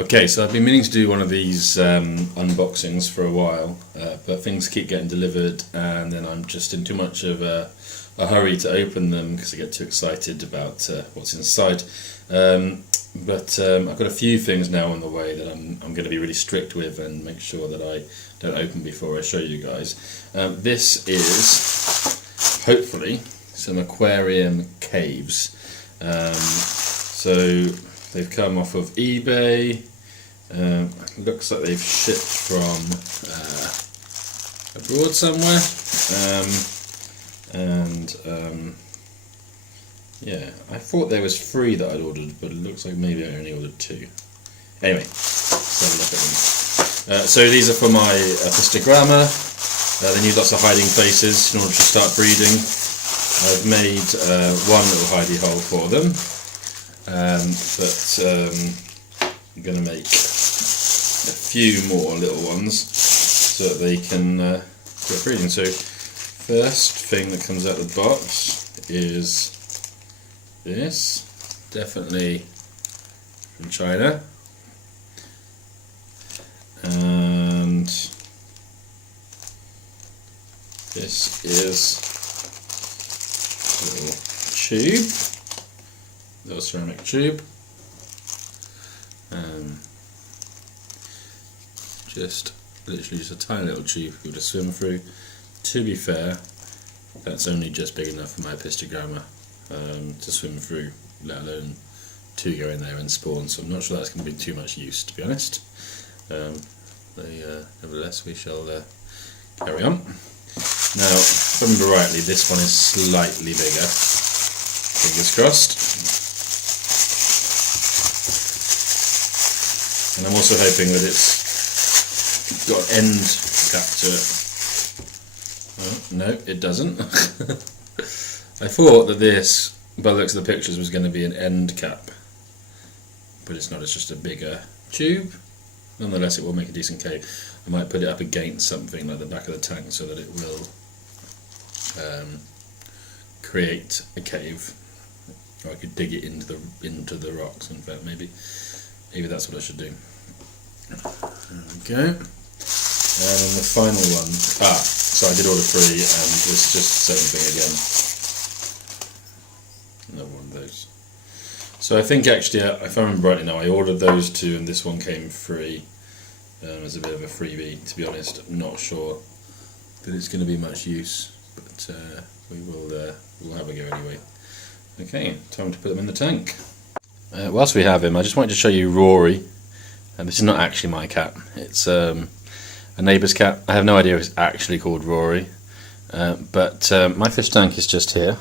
Okay, so I've been meaning to do one of these unboxings for a while, but things keep getting delivered and then I'm just in too much of a hurry to open them because I get too excited about what's inside. But I've got a few things now on the way that I'm going to be really strict with and make sure that I don't open before I show you guys. This is hopefully some aquarium caves. So they've come off of eBay. Looks like they've shipped from abroad somewhere. Yeah, I thought there was 3 that I'd ordered, but it looks like maybe I only ordered 2. Anyway, let's have a look at them. So these are for my Apistogramma. They need lots of hiding places in order to start breeding. I've made one little hidey hole for them. But I'm going to make a few more little ones so that they can get breeding. So first thing that comes out of the box is this, definitely from China, and this is a little tube. Little ceramic tube, just literally just a tiny little tube for you to swim through. To be fair, that's only just big enough for my Apistogramma to swim through, let alone to go in there and spawn, so I'm not sure that's going to be too much use, to be honest. Nevertheless, we shall carry on. Now, if I remember rightly, this one is slightly bigger, fingers crossed. And I'm also hoping that it's got an end cap to it. Oh, no, it doesn't. I thought that this, by the looks of the pictures, was going to be an end cap, but it's not, it's just a bigger tube. Nonetheless, it will make a decent cave. I might put it up against something like the back of the tank so that it will create a cave. Or I could dig it into the rocks, in fact, maybe that's what I should do. There we go. And then the final one, so I did order 3 and it's just the same thing again. Another one of those. So I think actually, if I remember rightly now, I ordered those 2 and this one came free as a bit of a freebie, to be honest. I'm not sure that it's going to be much use, but we'll have a go anyway. Okay, time to put them in the tank. Whilst we have him, I just wanted to show you Rory. And this is not actually my cat, it's a neighbour's cat. I have no idea if it's actually called Rory, but my fish tank is just here,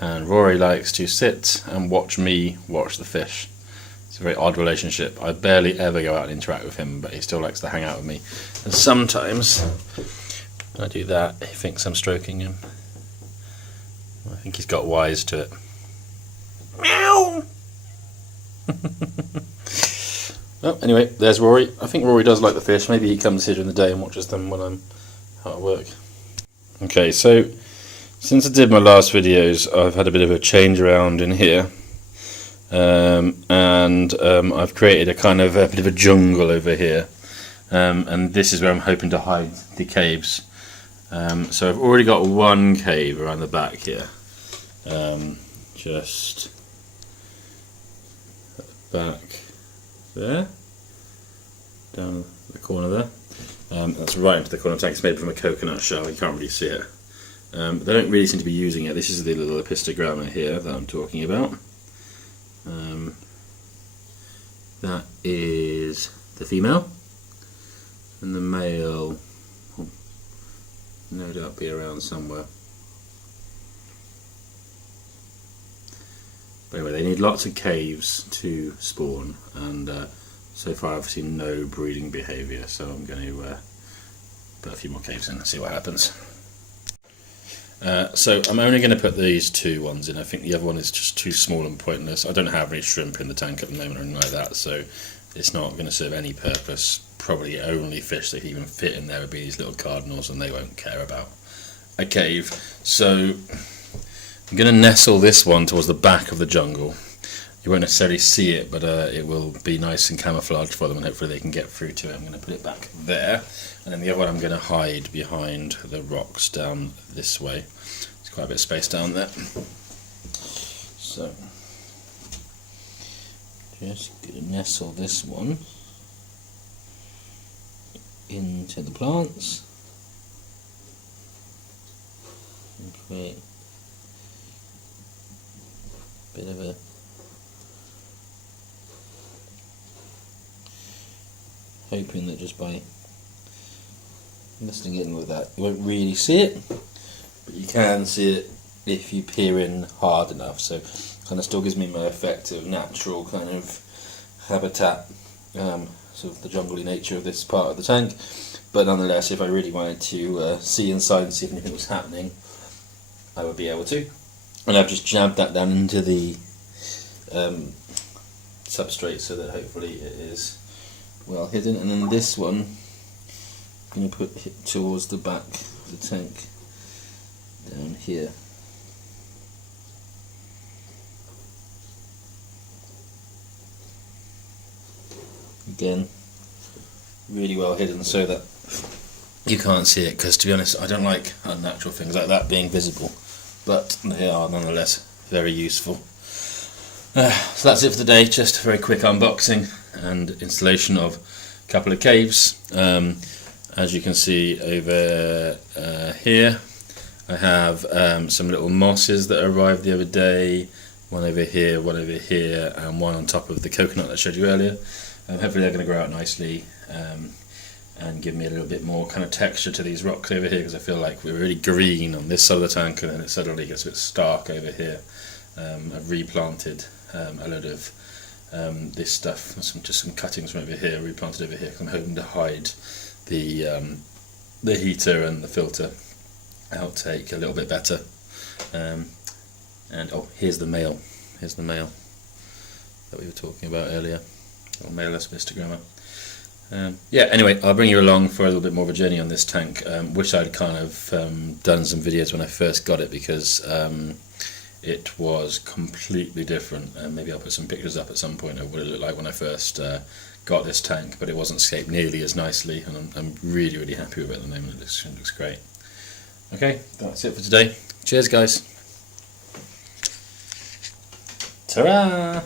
and Rory likes to sit and watch me watch the fish. It's a very odd relationship. I barely ever go out and interact with him, but he still likes to hang out with me. And sometimes when I do that, he thinks I'm stroking him. I think he's got wise to it. Meow! Well, anyway, there's Rory. I think Rory does like the fish. Maybe he comes here during the day and watches them when I'm out at work. Okay, so since I did my last videos, I've had a bit of a change around in here. I've created a kind of a bit of a jungle over here. And this is where I'm hoping to hide the caves. So I've already got one cave around the back here. Just back there, down the corner there. That's right into the corner. It's made from a coconut shell. You can't really see it. They don't really seem to be using it. This is the little Apistogramma here that I'm talking about. That is the female, and the male will no doubt be around somewhere. But anyway, they need lots of caves to spawn, and so far I've seen no breeding behaviour, so I'm going to put a few more caves in and see what happens. So I'm only going to put these 2 ones in. I think the other one is just too small and pointless. I don't have any shrimp in the tank at the moment or anything like that, so it's not going to serve any purpose. Probably only fish that can even fit in there would be these little cardinals, and they won't care about a cave. So I'm going to nestle this one towards the back of the jungle. you won't necessarily see it, but it will be nice and camouflaged for them, and hopefully they can get through to it. I'm going to put it back there, and then the other one I'm going to hide behind the rocks down this way. There's quite a bit of space down there. So just going to nestle this one into the plants and create a bit of a hoping that just by nestling in with that you won't really see it, but you can see it if you peer in hard enough, so kind of still gives me my effect of natural kind of habitat, sort of the jungly nature of this part of the tank, but nonetheless if I really wanted to see inside and see if anything was happening, I would be able to. And I've just jabbed that down into the substrate so that hopefully it is well hidden, and then this one I'm going to put it towards the back of the tank down here. Again, really well hidden so that you can't see it, because to be honest I don't like unnatural things like that being visible, but they are nonetheless very useful. So that's it for today, just a very quick unboxing and installation of a couple of caves. As you can see over here I have some little mosses that arrived the other day, one over here, and one on top of the coconut that I showed you earlier. Hopefully they're going to grow out nicely and give me a little bit more kind of texture to these rocks over here, because I feel like we're really green on this side of the tank and then it suddenly gets a bit stark over here. I've replanted a load of this stuff, just some cuttings from over here, replanted over here, because I'm hoping to hide the heater and the filter outtake a little bit better. And oh, here's the male that we were talking about earlier, or male Apistogramma. Yeah, anyway, I'll bring you along for a little bit more of a journey on this tank. Wish I'd kind of done some videos when I first got it, because it was completely different, and maybe I'll put some pictures up at some point of what it looked like when I first got this tank, but it wasn't shaped nearly as nicely, and I'm really, really happy with it at the moment. It looks great. Okay, that's it for today. Cheers guys. Ta-ra!